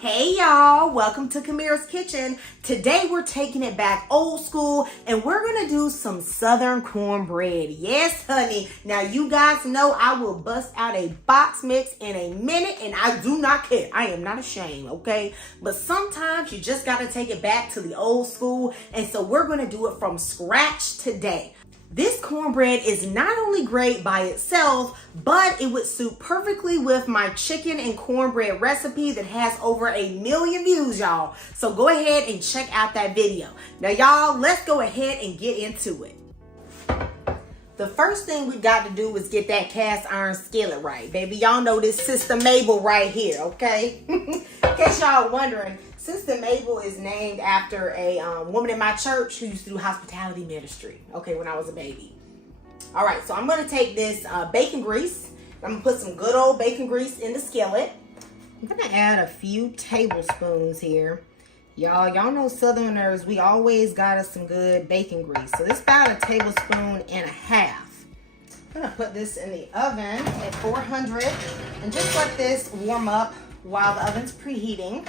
Hey y'all, welcome to Kamira's Kitchen. Today we're taking it back old school and we're gonna do some Southern cornbread. Yes, honey. Now you guys know I will bust out a box mix in a minute and I do not care. I am not ashamed, okay? But sometimes you just gotta take it back to the old school, and so we're gonna do it from scratch today. This cornbread is not only great by itself, but it would suit perfectly with my chicken and cornbread recipe that has over 1 million views, y'all. So go ahead and check out that video. Now, y'all, let's go ahead and get into it. The first thing we got to do is get that cast iron skillet right, baby. Y'all know this Sister Mabel right here, okay? In case y'all wondering, Sister Mabel is named after a woman in my church who used to do hospitality ministry, okay, when I was a baby. All right, so I'm going to take this bacon grease. I'm going to put some good old bacon grease in the skillet. I'm going to add a few tablespoons here. Y'all know Southerners, we always got us some good bacon grease. So this is about 1.5 tablespoons. I'm going to put this in the oven at 400 and just let this warm up while the oven's preheating.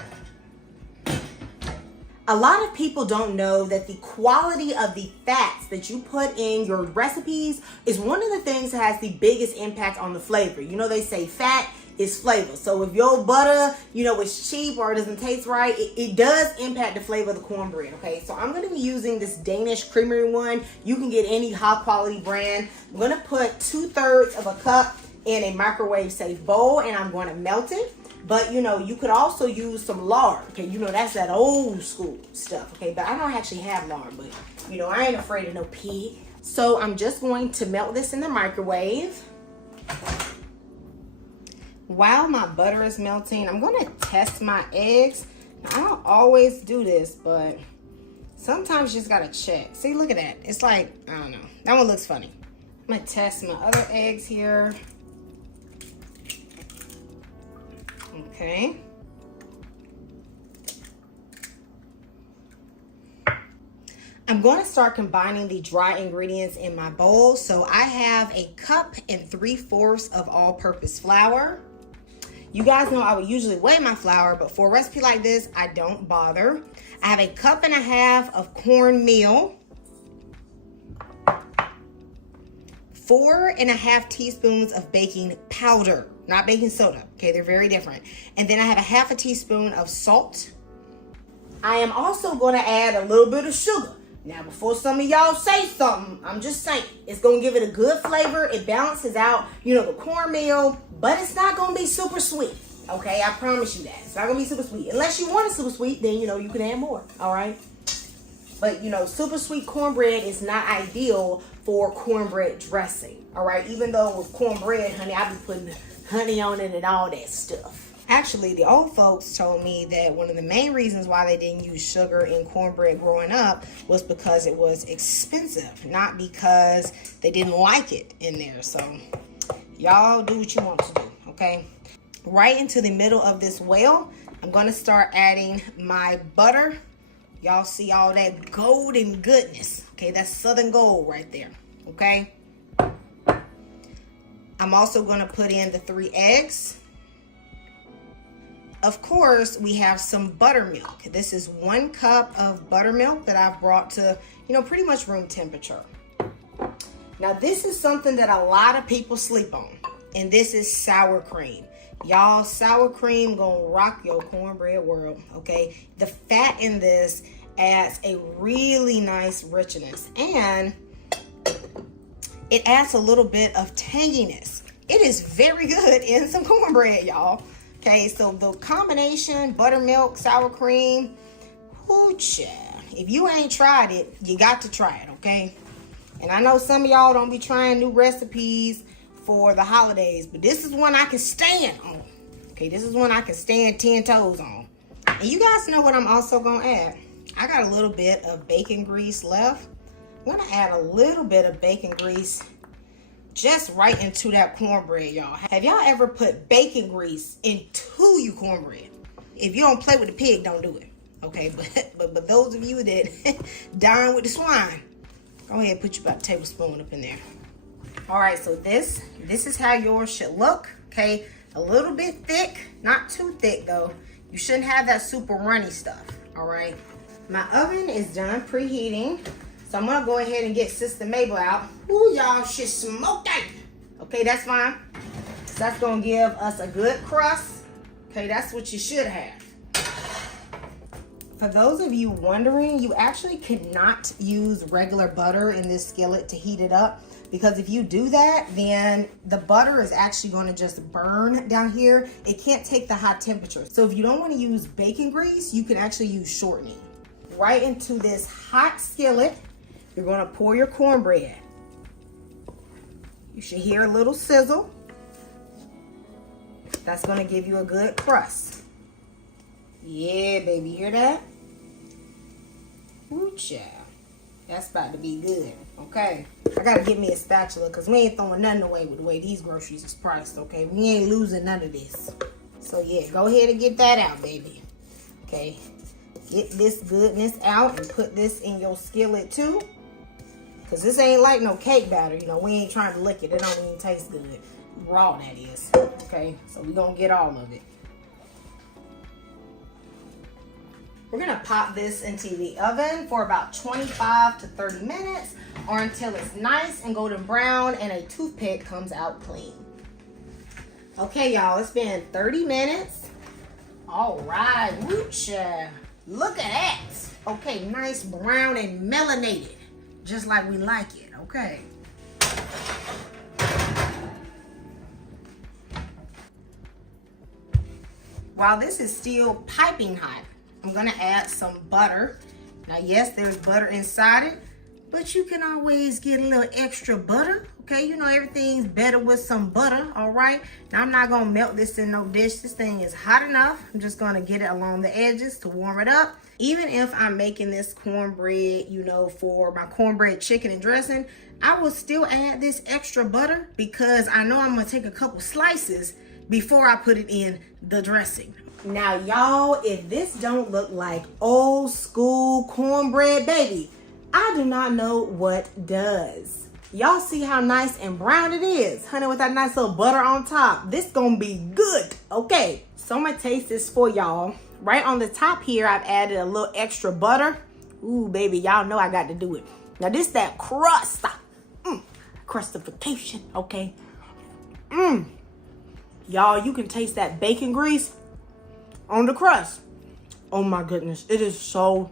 A lot of people don't know that the quality of the fats that you put in your recipes is one of the things that has the biggest impact on the flavor. You know, they say fat is flavor. So if your butter, is cheap or it doesn't taste right, it does impact the flavor of the cornbread, okay? So I'm gonna be using this Danish creamery one. You can get any high quality brand. I'm gonna put 2/3 of a cup in a microwave safe bowl and I'm gonna melt it. But, you could also use some lard, okay? That's that old school stuff, okay? But I don't actually have lard, but, I ain't afraid of no pig. So I'm just going to melt this in the microwave. While my butter is melting, I'm going to test my eggs. Now, I don't always do this, but sometimes you just got to check. See, look at that. It's like, I don't know. That one looks funny. I'm going to test my other eggs here. Okay. I'm going to start combining the dry ingredients in my bowl. So I have 1 cup and 3/4 of all-purpose flour. You guys know I would usually weigh my flour, but for a recipe like this, I don't bother. I have 1.5 cups of cornmeal. 4.5 teaspoons of baking powder, not baking soda. Okay, they're very different. And then I have 1/2 teaspoon of salt. I am also going to add a little bit of sugar. Now, before some of y'all say something, I'm just saying, it's going to give it a good flavor. It balances out, the cornmeal, but it's not going to be super sweet. Okay, I promise you that. It's not going to be super sweet. Unless you want it super sweet, then, you can add more. All right. But, super sweet cornbread is not ideal for cornbread dressing. All right. Even though with cornbread, honey, I be putting honey on it and all that stuff. Actually, the old folks told me that one of the main reasons why they didn't use sugar in cornbread growing up was because it was expensive, not because they didn't like it in there. So y'all do what you want to do, okay? Right into the middle of this well, I'm going to start adding my butter. Y'all see all that golden goodness, okay? That's Southern gold right there, okay? I'm also going to put in the 3 eggs. Of course, we have some buttermilk. This is 1 cup of buttermilk that I've brought to, pretty much room temperature. Now, this is something that a lot of people sleep on, and this is sour cream. Y'all, sour cream gonna rock your cornbread world, okay? The fat in this adds a really nice richness, and it adds a little bit of tanginess. It is very good in some cornbread, y'all. Okay, so the combination, buttermilk, sour cream, hoocha. If you ain't tried it, you got to try it, okay? And I know some of y'all don't be trying new recipes for the holidays, but this is one I can stand on. Okay, this is one I can stand 10 toes on. And you guys know what I'm also gonna add. I got a little bit of bacon grease left. I'm gonna add a little bit of bacon grease just right into that cornbread, y'all. Have y'all ever put bacon grease into your cornbread? If you don't play with the pig, don't do it. Okay, but those of you that dine with the swine, go ahead and put you about 1 tablespoon up in there. All right, so this is how yours should look. Okay, a little bit thick, not too thick though. You shouldn't have that super runny stuff, all right? My oven is done preheating, so I'm gonna go ahead and get Sister Mabel out. Ooh, y'all, she's smoking. Okay, that's fine. So that's gonna give us a good crust. Okay, that's what you should have. For those of you wondering, you actually cannot use regular butter in this skillet to heat it up, because if you do that, then the butter is actually going to just burn down here. It can't take the hot temperature. So if you don't want to use bacon grease, you can actually use shortening. Right into this hot skillet, you're going to pour your cornbread. You should hear a little sizzle. That's going to give you a good crust. Yeah, baby, hear that? Ooh, child. That's about to be good, okay? I gotta get me a spatula because we ain't throwing nothing away with the way these groceries is priced, okay? We ain't losing none of this. So yeah, go ahead and get that out, baby. Okay, get this goodness out and put this in your skillet too. Because this ain't like no cake batter, you know, we ain't trying to lick it. It don't even taste good. Raw, that is, okay? So we gonna get all of it. We're gonna pop this into the oven for about 25 to 30 minutes or until it's nice and golden brown and a toothpick comes out clean. Okay, y'all, it's been 30 minutes. All right, woocha. Look at that. Okay, nice brown and melanated, just like we like it, okay. While this is still piping hot, I'm gonna add some butter. Now, yes, there's butter inside it, but you can always get a little extra butter, okay? You know, everything's better with some butter, all right? Now, I'm not gonna melt this in no dish. This thing is hot enough. I'm just gonna get it along the edges to warm it up. Even if I'm making this cornbread, you know, for my cornbread chicken and dressing, I will still add this extra butter because I know I'm gonna take a couple slices before I put it in the dressing. Now, y'all, if this don't look like old school cornbread, baby, I do not know what does. Y'all see how nice and brown it is, honey, with that nice little butter on top. This gonna be good, okay? So I'm gonna taste this for y'all. Right on the top here, I've added a little extra butter. Ooh, baby, y'all know I got to do it. Now, this that crust, crustification, okay? Y'all, you can taste that bacon grease on the crust. Oh my goodness, it's so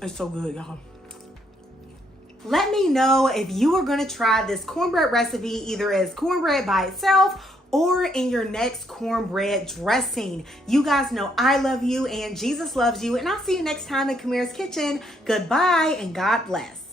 good, y'all. Let me know if you are gonna try this cornbread recipe either as cornbread by itself or in your next cornbread dressing. You guys know I love you and Jesus loves you, and I'll see you next time in Kamira's Kitchen. Goodbye and God bless.